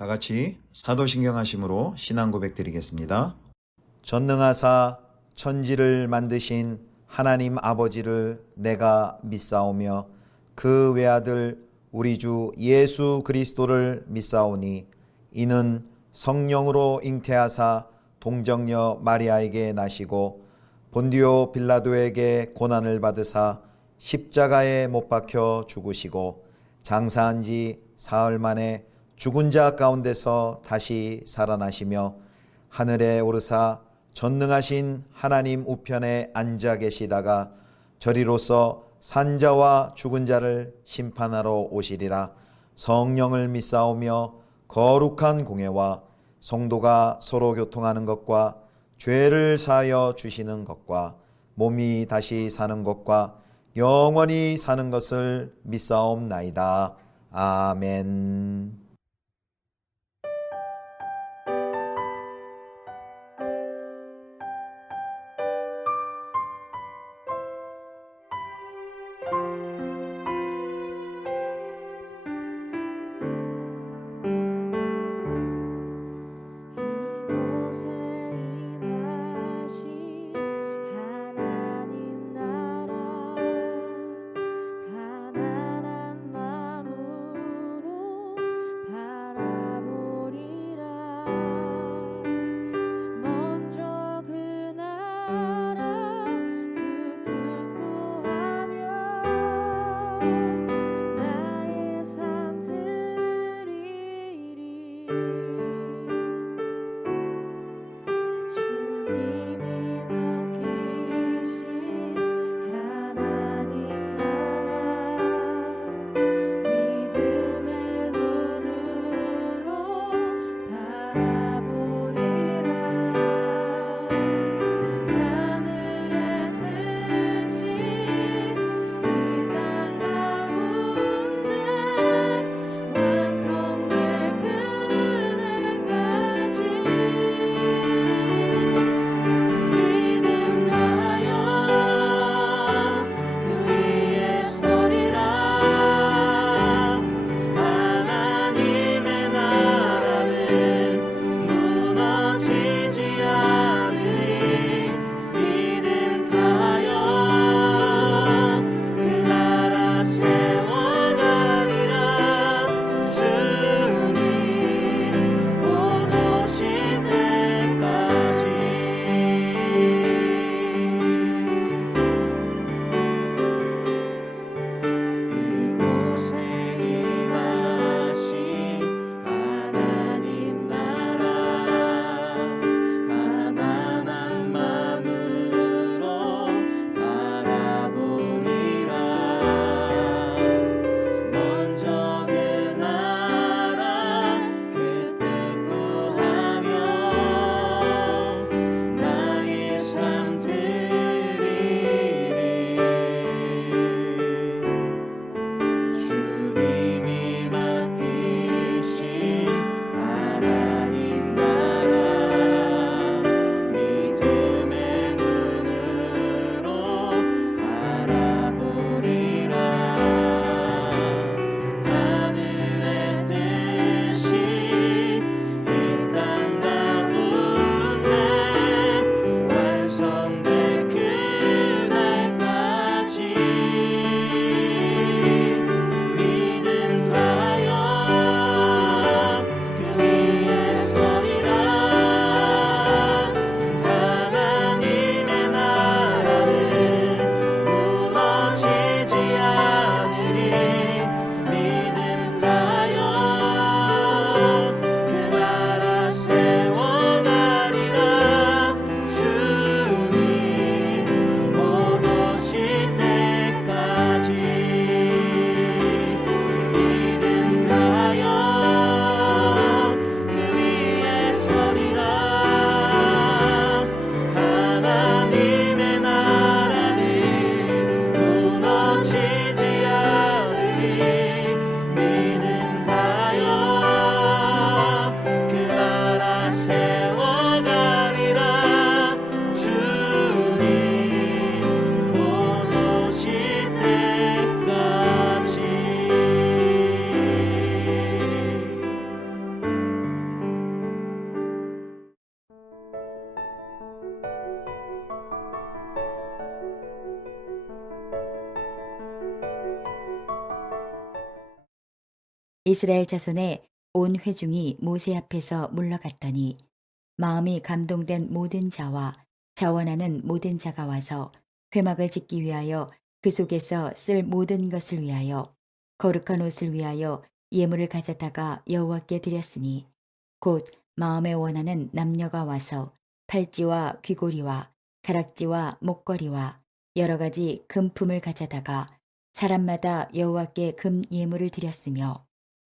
다 같이 사도신경 하심으로 신앙 고백 드리겠습니다. 전능하사 천지를 만드신 하나님 아버지를 내가 믿사오며 그 외아들 우리 주 예수 그리스도를 믿사오니 이는 성령으로 잉태하사 동정녀 마리아에게 나시고 본디오 빌라도에게 고난을 받으사 십자가에 못 박혀 죽으시고 장사한 지 사흘 만에 죽은 자 가운데서 다시 살아나시며 하늘에 오르사 전능하신 하나님 우편에 앉아 계시다가 저리로서 산자와 죽은 자를 심판하러 오시리라. 성령을 믿사오며 거룩한 공예와 성도가 서로 교통하는 것과 죄를 사하여 주시는 것과 몸이 다시 사는 것과 영원히 사는 것을 믿사옵나이다. 아멘. 이곳에 임하신 하나님 나라 가난한 마음으로 이스라엘 자손의 온 회중이 모세 앞에서 물러갔더니 마음이 감동된 모든 자와 자원하는 모든 자가 와서 회막을 짓기 위하여 그 속에서 쓸 모든 것을 위하여 거룩한 옷을 위하여 예물을 가져다가 여호와께 드렸으니 곧 마음에 원하는 남녀가 와서 팔찌와 귀고리와 가락지와 목걸이와 여러 가지 금품을 가져다가 사람마다 여호와께 금 예물을 드렸으며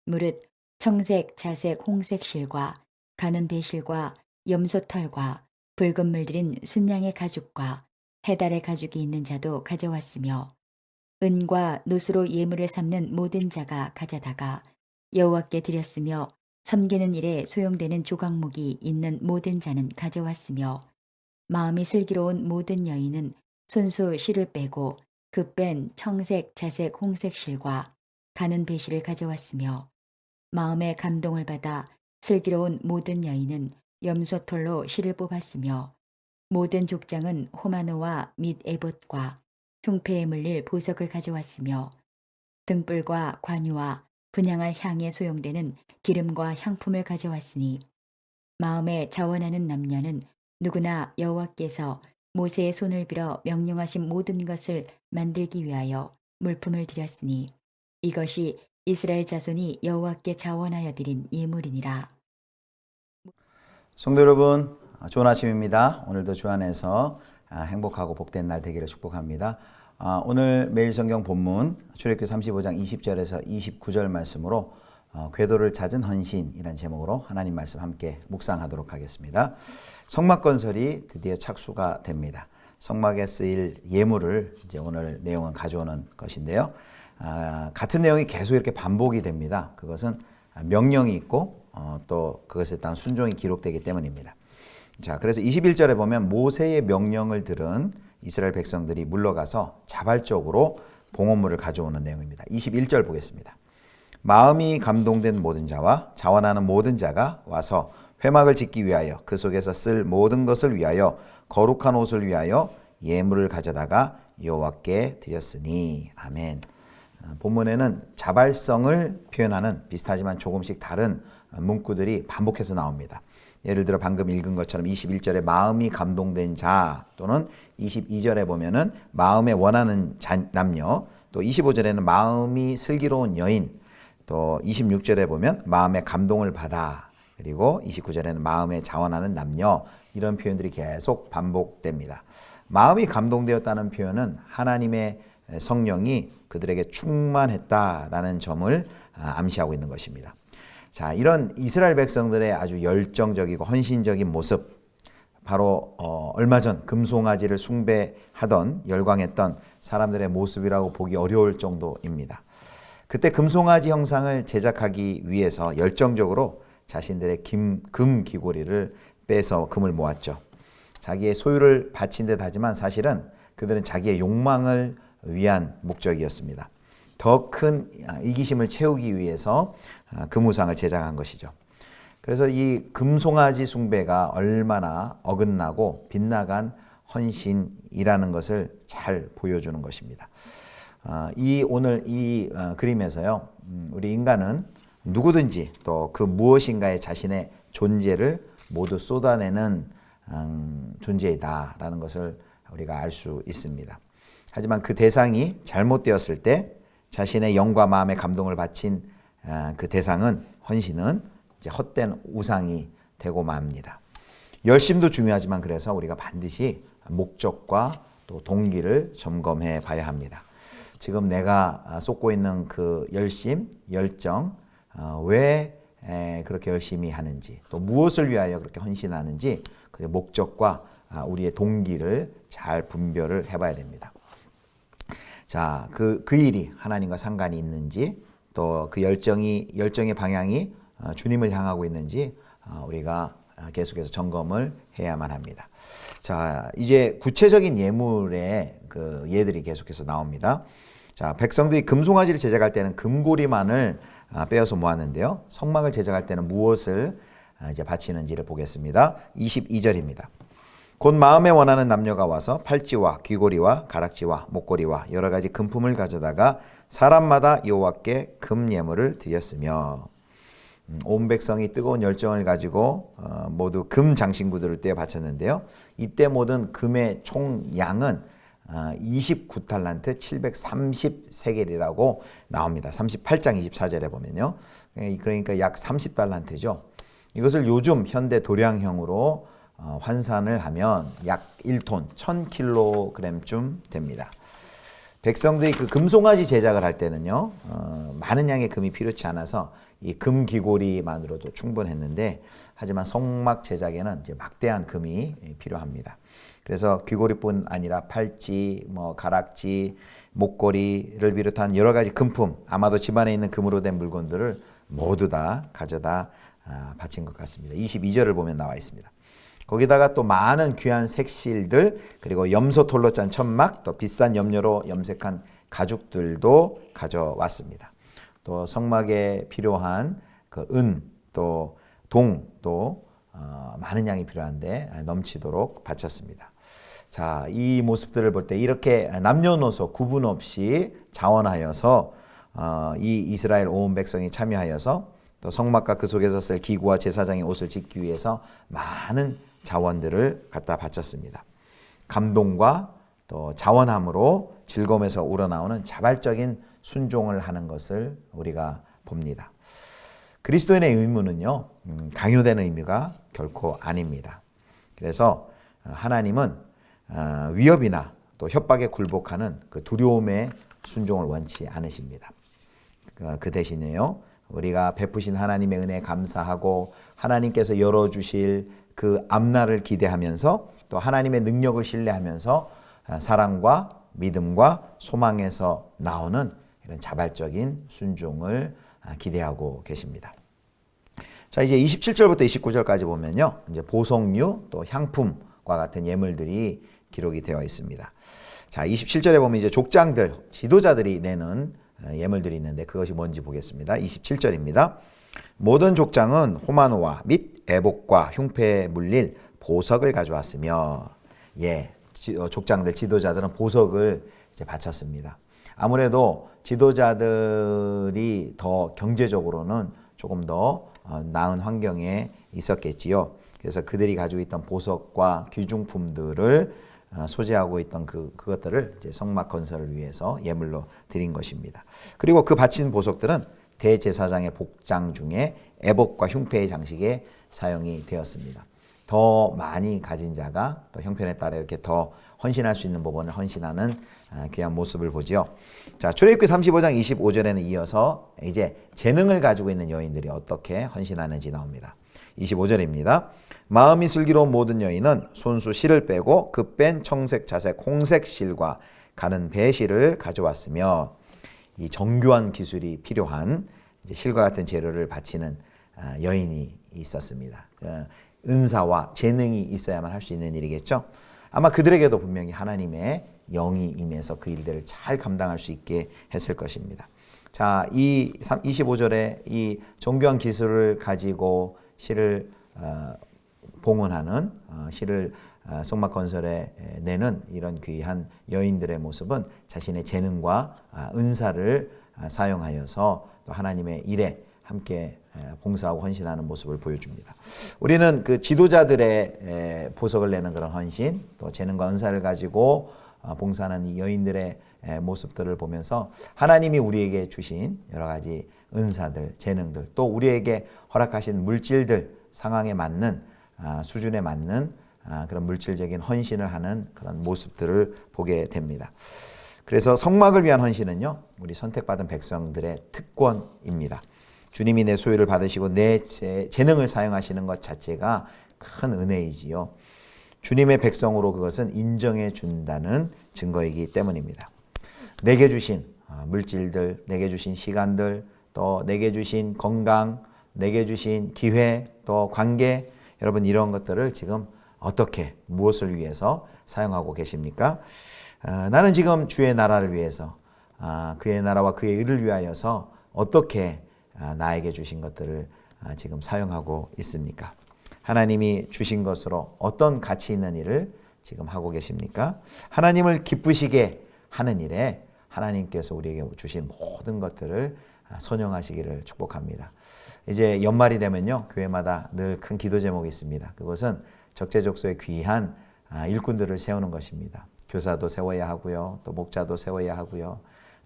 무릇 청색, 자색, 홍색 실과 가는 배실과 염소털과 붉은 물들인 순양의 가죽과 해달의 가죽이 있는 자도 가져왔으며 은과 노수로 예물을 삼는 모든 자가 가져다가 여호와께 드렸으며 섬기는 일에 소용되는 조각목이 있는 모든 자는 가져왔으며 마음이 슬기로운 모든 여인은 손수 실을 빼고 그 뺀 청색, 자색, 홍색 실과 가는 배실을 가져왔으며 마음의 감동을 받아 슬기로운 모든 여인은 염소털로 실을 뽑았으며 모든 족장은 호마노와 및 에봇과 흉패에 물릴 보석을 가져왔으며 등불과 관유와 분향할 향에 소용되는 기름과 향품을 가져왔으니 마음에 자원하는 남녀는 누구나 여호와께서 모세의 손을 빌어 명령하신 모든 것을 만들기 위하여 물품을 드렸으니 이것이 이스라엘 자손이 여호와께 자원하여 드린 예물이니라. 성도 여러분, 좋은 아침입니다. 오늘도 주 안에서 행복하고 복된 날 되기를 축복합니다. 오늘 매일 성경 본문 출애굽기 35장 20절에서 29절 말씀으로 궤도를 찾은 헌신이라는 제목으로 하나님 말씀 함께 묵상하도록 하겠습니다. 성막 건설이 드디어 착수가 됩니다. 성막에 쓰일 예물을 이제 오늘 내용은 가져오는 것인데요. 같은 내용이 계속 이렇게 반복이 됩니다. 그것은 명령이 있고 또 그것에 따른 순종이 기록되기 때문입니다. 자, 그래서 21절에 보면 모세의 명령을 들은 이스라엘 백성들이 물러가서 자발적으로 봉헌물을 가져오는 내용입니다. 21절 보겠습니다. 마음이 감동된 모든 자와 자원하는 모든 자가 와서 회막을 짓기 위하여 그 속에서 쓸 모든 것을 위하여 거룩한 옷을 위하여 예물을 가져다가 여호와께 드렸으니. 아멘. 본문에는 자발성을 표현하는 비슷하지만 조금씩 다른 문구들이 반복해서 나옵니다. 예를 들어 방금 읽은 것처럼 21절에 마음이 감동된 자, 또는 22절에 보면은 마음에 원하는 남녀, 또 25절에는 마음이 슬기로운 여인, 또 26절에 보면 마음의 감동을 받아, 그리고 29절에는 마음에 자원하는 남녀, 이런 표현들이 계속 반복됩니다. 마음이 감동되었다는 표현은 하나님의 성령이 그들에게 충만했다라는 점을 암시하고 있는 것입니다. 자, 이런 이스라엘 백성들의 아주 열정적이고 헌신적인 모습, 바로 얼마 전 금송아지를 숭배하던 열광했던 사람들의 모습이라고 보기 어려울 정도입니다. 그때 금송아지 형상을 제작하기 위해서 열정적으로 자신들의 금 귀고리를 빼서 금을 모았죠. 자기의 소유를 바친 듯 하지만 사실은 그들은 자기의 욕망을 위한 목적이었습니다. 더 큰 이기심을 채우기 위해서 금우상을 제작한 것이죠. 그래서 이 금송아지 숭배가 얼마나 어긋나고 빗나간 헌신이라는 것을 잘 보여주는 것입니다. 오늘 이 그림에서요, 우리 인간은 누구든지 또 그 무엇인가에 자신의 존재를 모두 쏟아내는 존재이다라는 것을 우리가 알 수 있습니다. 하지만 그 대상이 잘못되었을 때 자신의 영과 마음의 감동을 바친 그 대상은, 헌신은 이제 헛된 우상이 되고 맙니다. 열심도 중요하지만 그래서 우리가 반드시 목적과 또 동기를 점검해 봐야 합니다. 지금 내가 쏟고 있는 그 열심, 열정, 왜 그렇게 열심히 하는지, 또 무엇을 위하여 그렇게 헌신하는지, 그리고 목적과 우리의 동기를 잘 분별을 해봐야 됩니다. 자, 그 일이 하나님과 상관이 있는지, 또 그 열정의 방향이 주님을 향하고 있는지 우리가 계속해서 점검을 해야만 합니다. 자, 이제 구체적인 예물의 그 예들이 계속해서 나옵니다. 자, 백성들이 금송아지를 제작할 때는 금고리만을 빼어서 모았는데요. 성막을 제작할 때는 무엇을 이제 바치는지를 보겠습니다. 22절입니다. 곧 마음에 원하는 남녀가 와서 팔찌와 귀고리와 가락지와 목걸이와 여러 가지 금품을 가져다가 사람마다 여호와께 금 예물을 드렸으며 온 백성이 뜨거운 열정을 가지고 모두 금 장신구들을 떼어 바쳤는데요. 이때 모든 금의 총 양은 29달란트 730세겔이라고 나옵니다. 38장 24절에 보면요. 그러니까 약 30달란트죠. 이것을 요즘 현대 도량형으로 환산을 하면 약 1톤, 1000kg쯤 됩니다. 백성들이 그 금송아지 제작을 할 때는요, 많은 양의 금이 필요치 않아서 이 금 귀고리만으로도 충분했는데, 하지만 성막 제작에는 이제 막대한 금이 필요합니다. 그래서 귀고리뿐 아니라 팔찌, 가락지, 목걸이를 비롯한 여러 가지 금품, 아마도 집안에 있는 금으로 된 물건들을 모두 다 가져다 바친 것 같습니다. 22절을 보면 나와 있습니다. 거기다가 또 많은 귀한 색실들, 그리고 염소 톨로 짠 천막, 또 비싼 염료로 염색한 가죽들도 가져왔습니다. 또 성막에 필요한 그 은, 또 동, 또 많은 양이 필요한데 넘치도록 바쳤습니다. 자, 이 모습들을 볼 때 이렇게 남녀노소 구분 없이 자원하여서 이 이스라엘 온 백성이 참여하여서 또 성막과 그 속에서 쓸 기구와 제사장의 옷을 짓기 위해서 많은 자원들을 갖다 바쳤습니다. 감동과 또 자원함으로 즐거움에서 우러나오는 자발적인 순종을 하는 것을 우리가 봅니다. 그리스도인의 의무는요, 강요되는 의미가 결코 아닙니다. 그래서 하나님은 위협이나 또 협박에 굴복하는 그 두려움의 순종을 원치 않으십니다. 그 대신에요, 우리가 베푸신 하나님의 은혜에 감사하고 하나님께서 열어주실 그 앞날을 기대하면서 또 하나님의 능력을 신뢰하면서 사랑과 믿음과 소망에서 나오는 이런 자발적인 순종을 기대하고 계십니다. 자, 이제 27절부터 29절까지 보면요, 이제 보석류 또 향품과 같은 예물들이 기록이 되어 있습니다. 자, 27절에 보면 이제 족장들, 지도자들이 내는 예물들이 있는데 그것이 뭔지 보겠습니다. 27절입니다. 모든 족장은 호마노와 및 애복과 흉패에 물릴 보석을 가져왔으며, 족장들, 지도자들은 보석을 이제 바쳤습니다. 아무래도 지도자들이 더 경제적으로는 조금 더 나은 환경에 있었겠지요. 그래서 그들이 가지고 있던 보석과 귀중품들을 소재하고 있던 그것들을 이제 성막 건설을 위해서 예물로 드린 것입니다. 그리고 그 바친 보석들은 대제사장의 복장 중에 애복과 흉패의 장식에 사용이 되었습니다. 더 많이 가진 자가 또 형편에 따라 이렇게 더 헌신할 수 있는 부분을 헌신하는 귀한 모습을 보지요. 자, 출애굽기 35장 25절에는 이어서 이제 재능을 가지고 있는 여인들이 어떻게 헌신하는지 나옵니다. 25절입니다. 마음이 슬기로운 모든 여인은 손수 실을 빼고 그 뺀 청색, 자색, 홍색 실과 가는 배실을 가져왔으며, 이 정교한 기술이 필요한 이제 실과 같은 재료를 바치는 여인이 있었습니다. 은사와 재능이 있어야만 할 수 있는 일이겠죠. 아마 그들에게도 분명히 하나님의 영이 임해서 그 일들을 잘 감당할 수 있게 했을 것입니다. 자, 이 25절에 이 정교한 기술을 가지고 실을 봉헌하는, 실을 성막 건설에 내는 이런 귀한 여인들의 모습은 자신의 재능과 은사를 사용하여서 또 하나님의 일에 함께 봉사하고 헌신하는 모습을 보여줍니다. 우리는 그 지도자들의 보석을 내는 그런 헌신, 또 재능과 은사를 가지고 봉사하는 이 여인들의 모습들을 보면서 하나님이 우리에게 주신 여러 가지 은사들, 재능들, 또 우리에게 허락하신 물질들, 상황에 맞는, 수준에 맞는 그런 물질적인 헌신을 하는 그런 모습들을 보게 됩니다. 그래서 성막을 위한 헌신은요, 우리 선택받은 백성들의 특권입니다. 주님이 내 소유를 받으시고 내 재능을 사용하시는 것 자체가 큰 은혜이지요. 주님의 백성으로 그것은 인정해 준다는 증거이기 때문입니다. 내게 주신 물질들, 내게 주신 시간들, 또 내게 주신 건강, 내게 주신 기회, 또 관계, 여러분 이런 것들을 지금 어떻게, 무엇을 위해서 사용하고 계십니까? 나는 지금 주의 나라를 위해서, 그의 나라와 그의 의를 위하여서 어떻게 나에게 주신 것들을 지금 사용하고 있습니까? 하나님이 주신 것으로 어떤 가치 있는 일을 지금 하고 계십니까? 하나님을 기쁘시게 하는 일에 하나님께서 우리에게 주신 모든 것들을 선용하시기를 축복합니다. 이제 연말이 되면요, 교회마다 늘 큰 기도 제목이 있습니다. 그것은 적재적소에 귀한 일꾼들을 세우는 것입니다. 교사도 세워야 하고요, 또 목자도 세워야 하고요.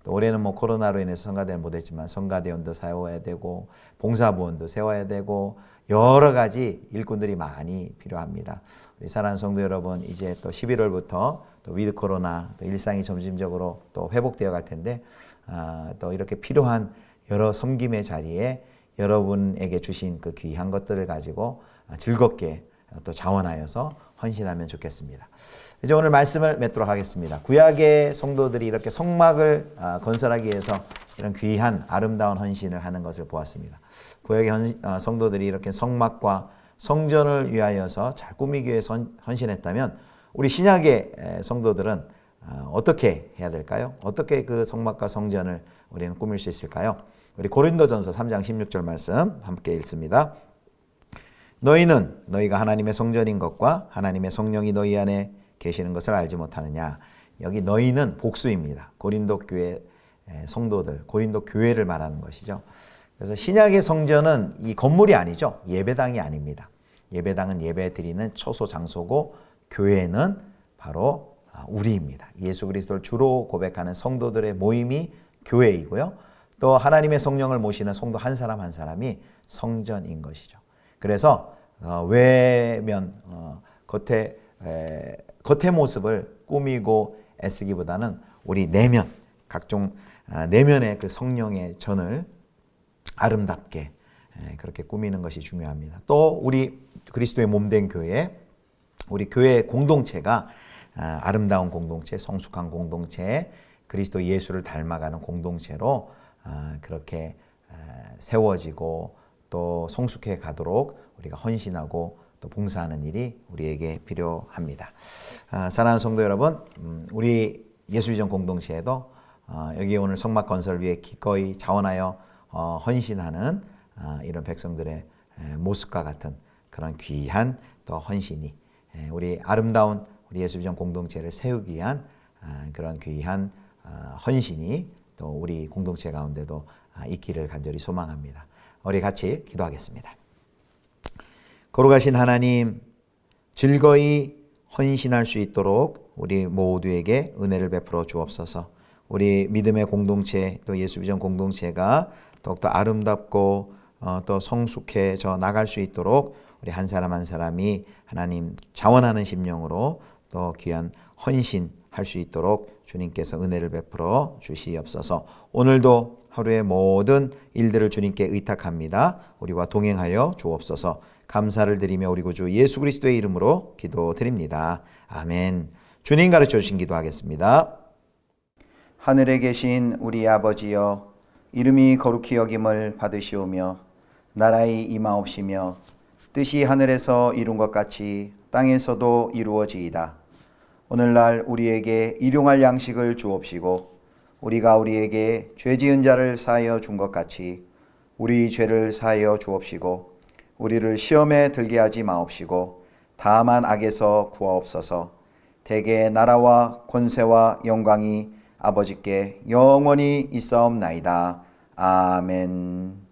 또 올해는 뭐 코로나로 인해서 성가대는 못했지만 성가대원도 세워야 되고 봉사부원도 세워야 되고 여러 가지 일꾼들이 많이 필요합니다. 우리 사랑하는 성도 여러분, 이제 또 11월부터 또 위드 코로나 또 일상이 점진적으로 또 회복되어 갈 텐데 또 이렇게 필요한 여러 섬김의 자리에 여러분에게 주신 그 귀한 것들을 가지고 즐겁게 또 자원하여서 헌신하면 좋겠습니다. 이제 오늘 말씀을 맺도록 하겠습니다. 구약의 성도들이 이렇게 성막을 건설하기 위해서 이런 귀한 아름다운 헌신을 하는 것을 보았습니다. 구약의 성도들이 이렇게 성막과 성전을 위하여서 잘 꾸미기 위해서 헌신했다면 우리 신약의 성도들은 어떻게 해야 될까요? 어떻게 그 성막과 성전을 우리는 꾸밀 수 있을까요? 우리 고린도전서 3장 16절 말씀 함께 읽습니다. 너희는 너희가 하나님의 성전인 것과 하나님의 성령이 너희 안에 계시는 것을 알지 못하느냐. 여기 너희는 복수입니다. 고린도 교회 성도들, 고린도 교회를 말하는 것이죠. 그래서 신약의 성전은 이 건물이 아니죠. 예배당이 아닙니다. 예배당은 예배 드리는 처소 장소고 교회는 바로 우리입니다. 예수 그리스도를 주로 고백하는 성도들의 모임이 교회이고요. 또 하나님의 성령을 모시는 성도 한 사람 한 사람이 성전인 것이죠. 그래서 외면, 겉의 모습을 꾸미고 애쓰기보다는 우리 내면, 각종 내면의 그 성령의 전을 아름답게 그렇게 꾸미는 것이 중요합니다. 또 우리 그리스도의 몸된 교회, 우리 교회 공동체가 아름다운 공동체, 성숙한 공동체, 그리스도 예수를 닮아가는 공동체로 그렇게 세워지고 또 성숙해 가도록 우리가 헌신하고 또 봉사하는 일이 우리에게 필요합니다. 사랑하는 성도 여러분, 우리 예수비전 공동체에도 여기 오늘 성막 건설 위해 기꺼이 자원하여 헌신하는 이런 백성들의 모습과 같은 그런 귀한 또 헌신이 우리 아름다운 우리 예수비전 공동체를 세우기 위한 그런 귀한 헌신이 또 우리 공동체 가운데도 있기를 간절히 소망합니다. 우리 같이 기도하겠습니다. 거룩하신 하나님, 즐거이 헌신할 수 있도록 우리 모두에게 은혜를 베풀어 주옵소서. 우리 믿음의 공동체 또 예수비전 공동체가 더욱더 아름답고 또 성숙해져 나갈 수 있도록 우리 한 사람 한 사람이 하나님 자원하는 심령으로 또 귀한 헌신할 수 있도록 주님께서 은혜를 베풀어 주시옵소서. 오늘도 하루의 모든 일들을 주님께 의탁합니다. 우리와 동행하여 주옵소서. 감사를 드리며 우리 구주 예수 그리스도의 이름으로 기도드립니다. 아멘. 주님 가르쳐 주신 기도하겠습니다. 하늘에 계신 우리 아버지여, 이름이 거룩히 여김을 받으시오며 나라의 임하옵시며 뜻이 하늘에서 이룬 것 같이 땅에서도 이루어지이다. 오늘날 우리에게 일용할 양식을 주옵시고 우리가 우리에게 죄 지은 자를 사하여 준 것 같이 우리 죄를 사하여 주옵시고 우리를 시험에 들게 하지 마옵시고 다만 악에서 구하옵소서. 대개 나라와 권세와 영광이 아버지께 영원히 있사옵나이다. 아멘.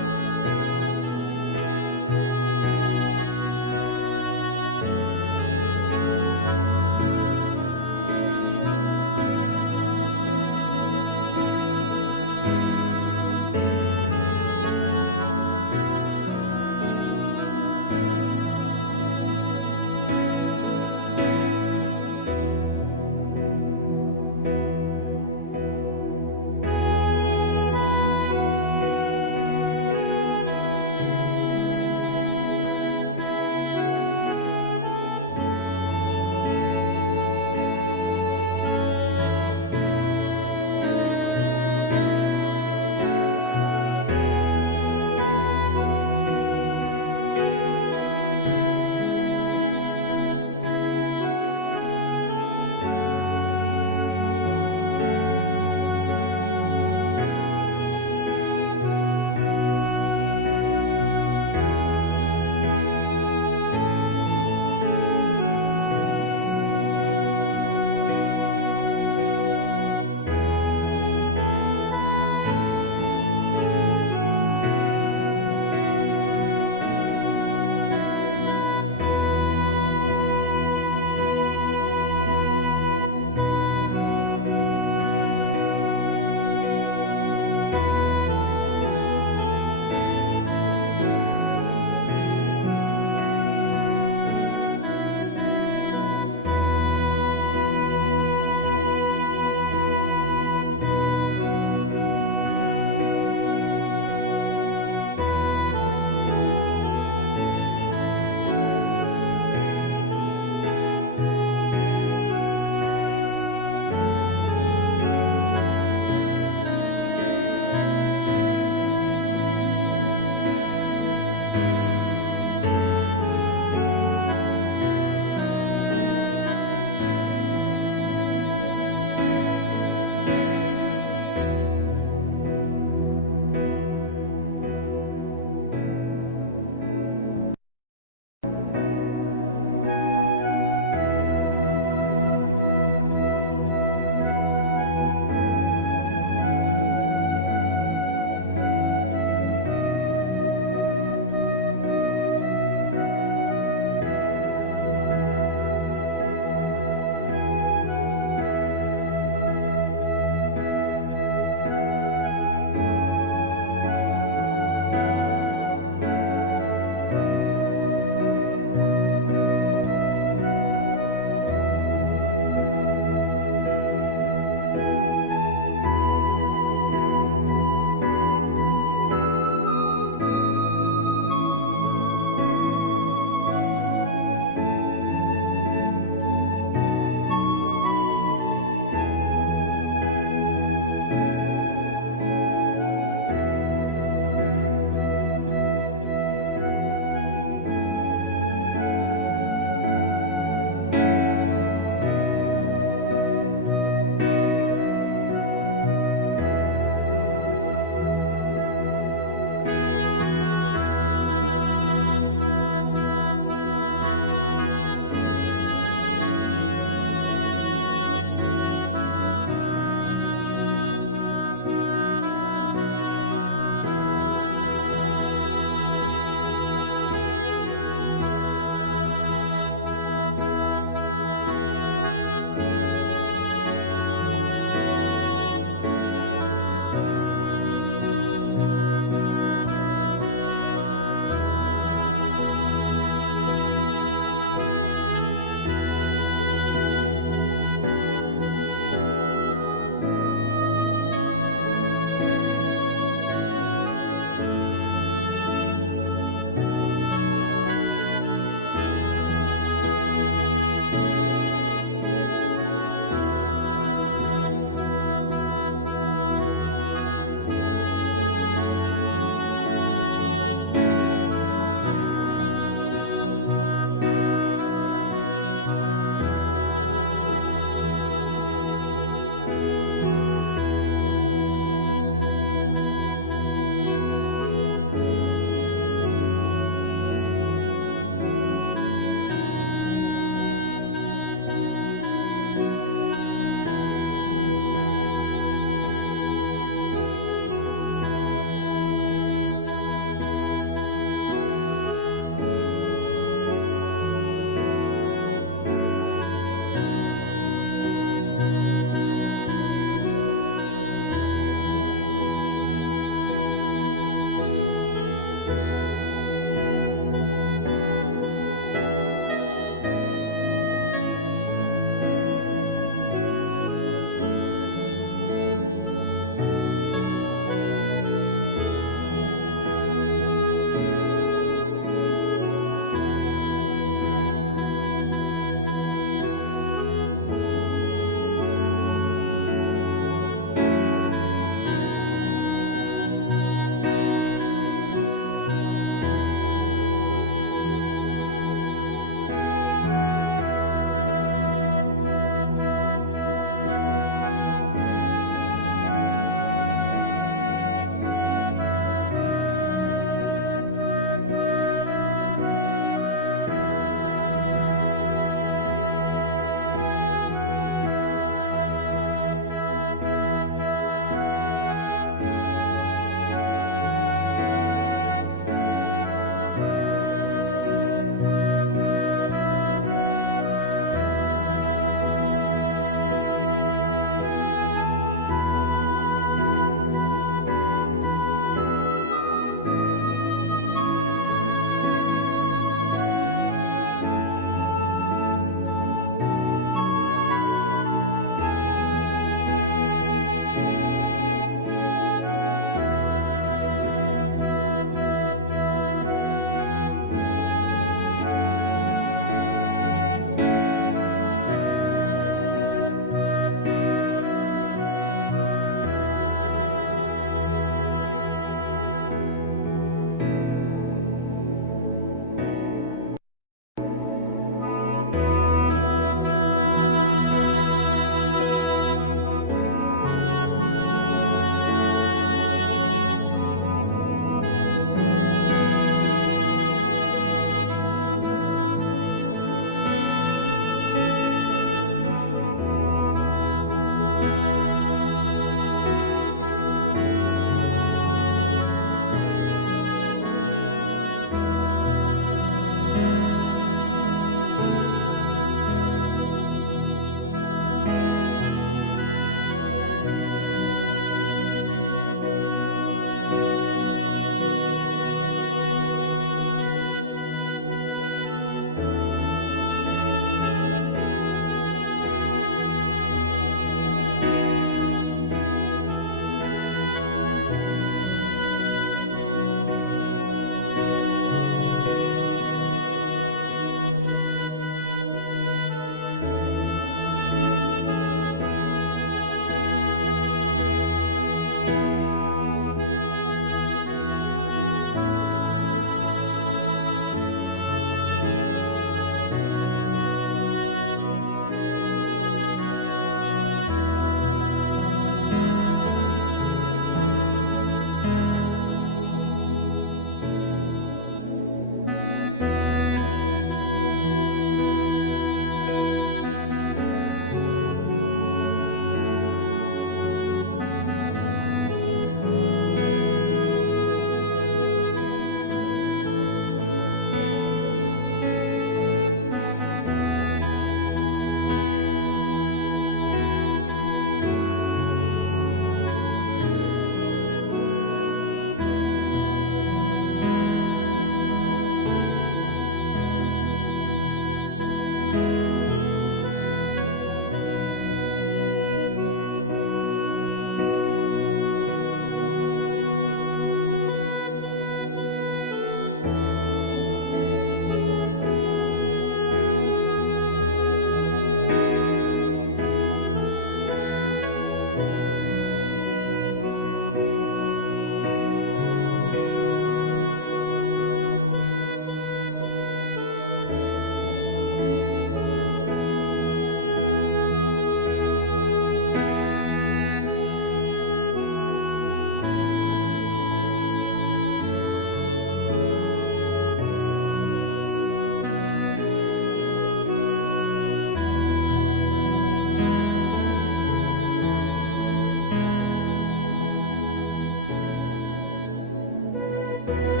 주